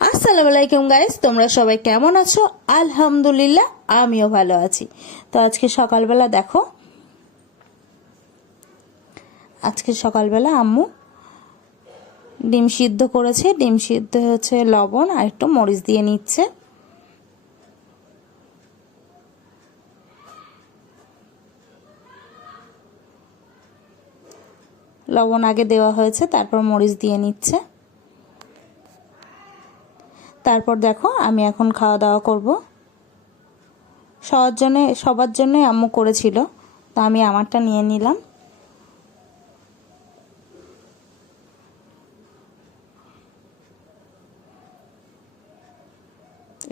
আসসালামু আলাইকুম গাইস, তোমরা সবাই কেমন আছো? আলহামদুলিল্লাহ, আমিও ভালো আছি। তো আজকে সকালবেলা আম্মু ডিম সিদ্ধ করেছে। ডিম সিদ্ধ হচ্ছে লবণ আর একটু মরিচ দিয়ে নিচ্ছে। লবণ আগে দেওয়া হয়েছে, তারপর মরিচ দিয়ে নিচ্ছে। তারপর দেখো আমি এখন খাওয়া দাওয়া করব। সবার জন্য আম্মু করেছিল, তো আমি আমারটা নিয়ে নিলাম।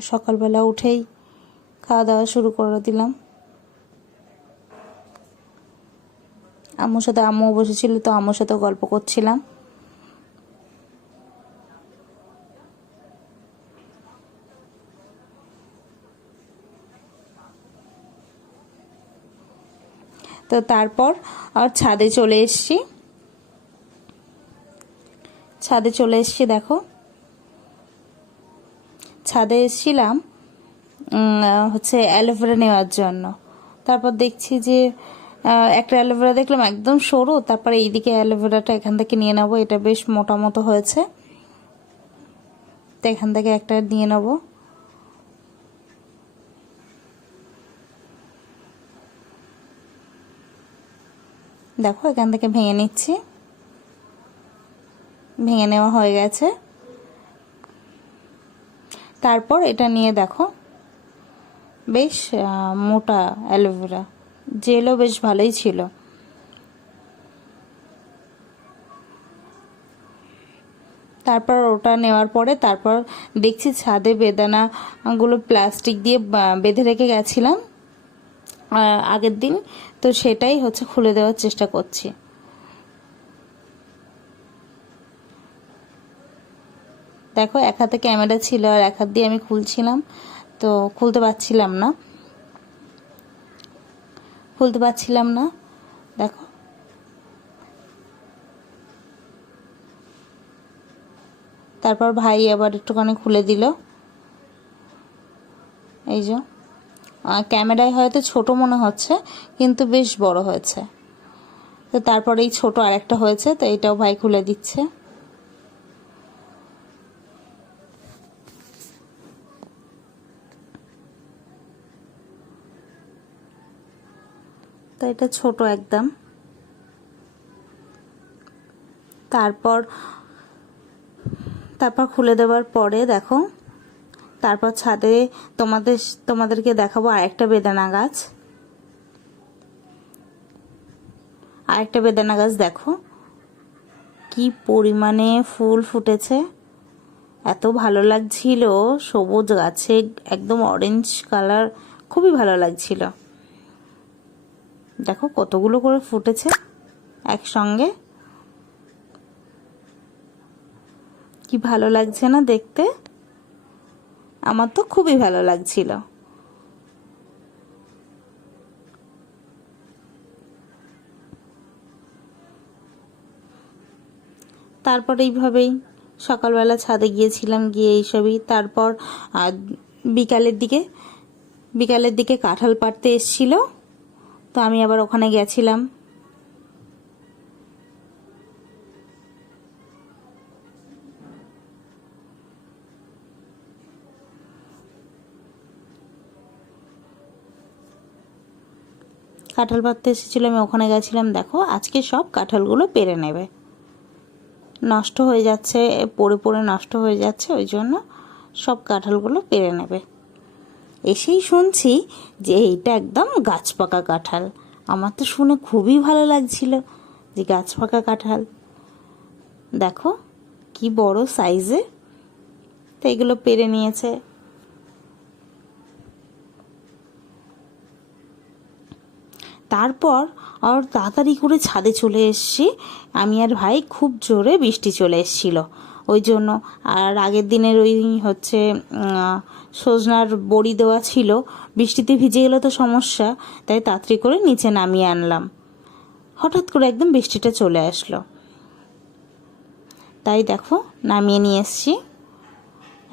সকালবেলা উঠেই খাওয়া দাওয়া শুরু করে দিলাম। আম্মু বসেছিল, তো আম্মুর সাথে গল্প করছিলাম। তো তারপর আর ছাদে চলে এসেছি। দেখো ছাদে এসেছিলাম হচ্ছে অ্যালোভেরা নেওয়ার জন্য। তারপর দেখছি যে একটা অ্যালোভেরা দেখলাম একদম সরু, তারপরে এইদিকে অ্যালোভেরাটা এখান থেকে নিয়ে নেবো। এটা বেশ মোটা মতো হয়েছে, তো এখান থেকে একটা নিয়ে নেবো। দেখো এখান থেকে ভেঙে নিচ্ছি। ভেঙে নেওয়া হয়ে গেছে। তারপর এটা নিয়ে দেখো বেশ মোটা অ্যালোভেরা, জেলও বেশ ভালোই ছিল। তারপর ওটা নেওয়ার পরে তারপর দেখছি ছাদে বেদানাগুলো প্লাস্টিক দিয়ে বেঁধে রেখে গেছিলাম আগের দিন, তো সেটাই হচ্ছে খুলে দেওয়ার চেষ্টা করছি। দেখো এক হাতে ক্যামেরা ছিল আর এক হাত দিয়ে আমি খুলছিলাম, তো খুলতে পারছিলাম না। দেখো তারপর ভাই আবার একটুখানি খুলে দিল। এই যে ক্যামেরায় হয়তো ছোট মনে হচ্ছে, কিন্তু বেশ বড় হয়েছে। তো তারপরে এই ছোট আরেকটা হয়েছে, তো এটাও ভাই খুলে দিচ্ছে। তো এটা ছোট একদম। তারপর খুলে দেওয়ার পরে দেখো তারপর ছাদে তোমাদেরকে দেখাবো আরেকটা বেদানা গাছ। দেখো কি পরিমাণে ফুল ফুটেছে, এত ভালো লাগছিল। সবুজ গাছে একদম অরেঞ্জ কালার, খুবই ভালো লাগছিল। দেখো কতগুলো করে ফুটেছে একসঙ্গে, কি ভালো লাগছে না দেখতে? আমার তো খুবই ভালো লাগছিল। তারপর এইভাবেই সকালবেলা ছাদে গিয়েছিলাম, গিয়ে এইসবই। তারপর বিকালের দিকে কাঁঠাল পাড়তে এসেছিল, তো আমি আবার ওখানে গেছিলাম। কাঁঠাল পাড়তে এসেছিল, আমি ওখানে গেছিলাম। দেখো আজকে সব কাঁঠালগুলো পেরে নেবে, নষ্ট হয়ে যাচ্ছে, পড়ে পড়ে নষ্ট হয়ে যাচ্ছে, ওই জন্য সব কাঁঠালগুলো পেরে নেবে। এসেই শুনছি যে এইটা একদম গাছ পাকা কাঁঠাল। আমার তো শুনে খুবই ভালো লাগছিল যে গাছ পাকা কাঁঠাল। দেখো কি বড় সাইজে, তো এগুলো পেরে নিয়েছে। তারপর আর তাড়াতাড়ি করে ছাদে চলে এসেছি আমি আর ভাই। খুব জোরে বৃষ্টি চলে এসেছিল, ওই জন্য। আর আগের দিনের ওই হচ্ছে সজনার বড়ি দেওয়া ছিল, বৃষ্টিতে ভিজে গেলে তো সমস্যা, তাই তাড়াতাড়ি করে নিচে নামিয়ে আনলাম। হঠাৎ করে একদম বৃষ্টিটা চলে আসলো, তাই দেখো নামিয়ে নিয়ে এসেছি।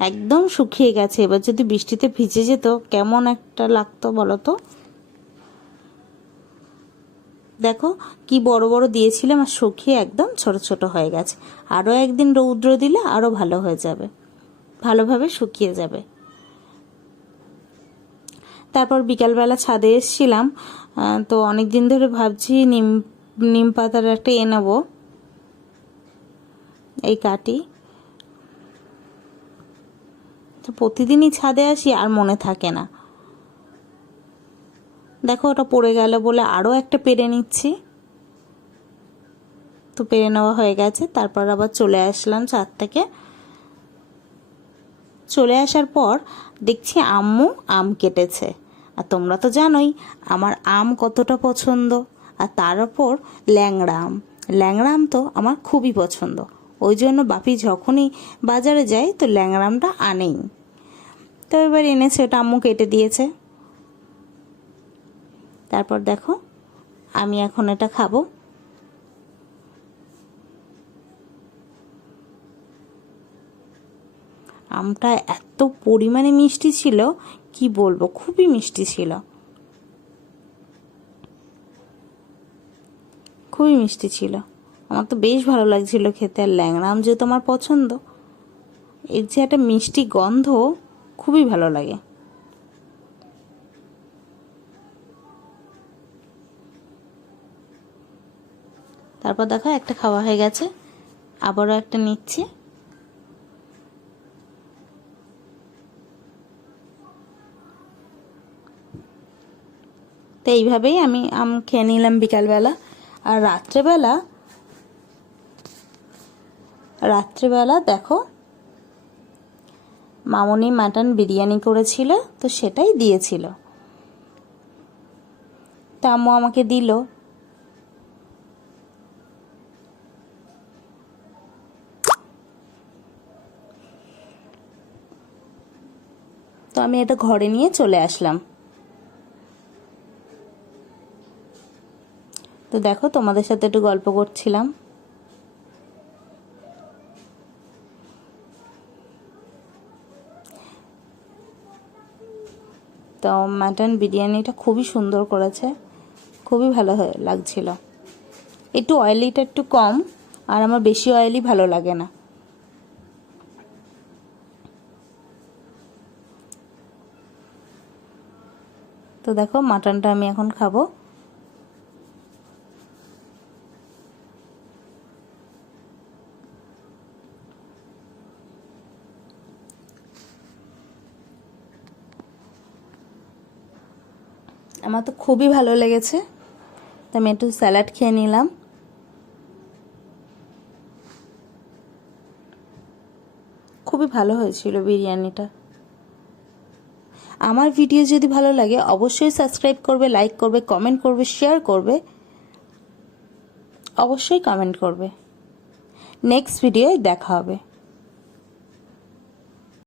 একদম শুকিয়ে গেছে। এবার যদি বৃষ্টিতে ভিজে যেত কেমন একটা লাগতো বলো তো। দেখো কি বড় বড় দিয়েছিলাম আর শুকিয়ে একদম ছোট ছোট হয়ে গেছে। আরও একদিন রৌদ্র দিলে আরও ভালো হয়ে যাবে, ভালোভাবে শুকিয়ে যাবে। তারপর বিকালবেলা ছাদে এসেছিলাম, তো অনেক দিন ধরে ভাবছি নিম পাতার একটা নেবো, এই কাটি। তো প্রতিদিনই ছাদে আসি আর মনে থাকে না। দেখো ওটা পড়ে গেল বলে আরও একটা পেরে নিচ্ছি। তো পেরে নেওয়া হয়ে গেছে। তারপর আবার চলে আসলাম ছাদ থেকে। চলে আসার পর দেখছি আম্মু আম কেটেছে। আর তোমরা তো জানোই আমার আম কতটা পছন্দ, আর তার উপর ল্যাংড়া আম। ল্যাংড়া আম তো আমার খুবই পছন্দ, ওই জন্য বাপি যখনই বাজারে যায় তো ল্যাংড়া আমটা আনেই। তো এবার এনেছে, ওটা আম্মু কেটে দিয়েছে। তারপর দেখো আমি এখন এটা খাবো। আমটা এত পরিমাণে মিষ্টি ছিল কি বলবো, খুবই মিষ্টি ছিল, খুবই মিষ্টি ছিল। আমার তো বেশ ভালো লাগছিল খেতে। আর ল্যাংড়া আম যেহেতু আমার পছন্দ, এর যে একটা মিষ্টি গন্ধ খুবই ভালো লাগে। তারপর দেখো একটা খাওয়া হয়ে গেছে, আবারও একটা নিচ্ছি। তো এইভাবেই আমি আম খেয়ে নিলাম বিকালবেলা। আর রাত্রেবেলা দেখো মামনি মাটন বিরিয়ানি করেছিল, তো সেটাই দিয়েছিল। তা আম্মু আমাকে দিল। তো আমি এটা ঘরে নিয়ে চলে আসলাম। তো দেখো তোমাদের সাথে একটু গল্প করছিলাম। তো মাটন বিরিয়ানিটা খুবই সুন্দর করেছে, খুবই ভালো লাগছিল। একটু অয়েলিটা একটু কম, আর আমার বেশি অয়েলি ভালো লাগে না। তো দেখো মাটনটা আমি এখন খাবো। আমার তো খুবই ভালো লেগেছে, তো আমি একটু স্যালাড খেয়ে নিলাম। খুবই ভালো হয়েছিল বিরিয়ানিটা। আমার ভিডিও যদি ভালো লাগে অবশ্যই সাবস্ক্রাইব করবে, লাইক করবে, কমেন্ট করবে, শেয়ার করবে, অবশ্যই কমেন্ট করবে। নেক্সট ভিডিওয় দেখা হবে।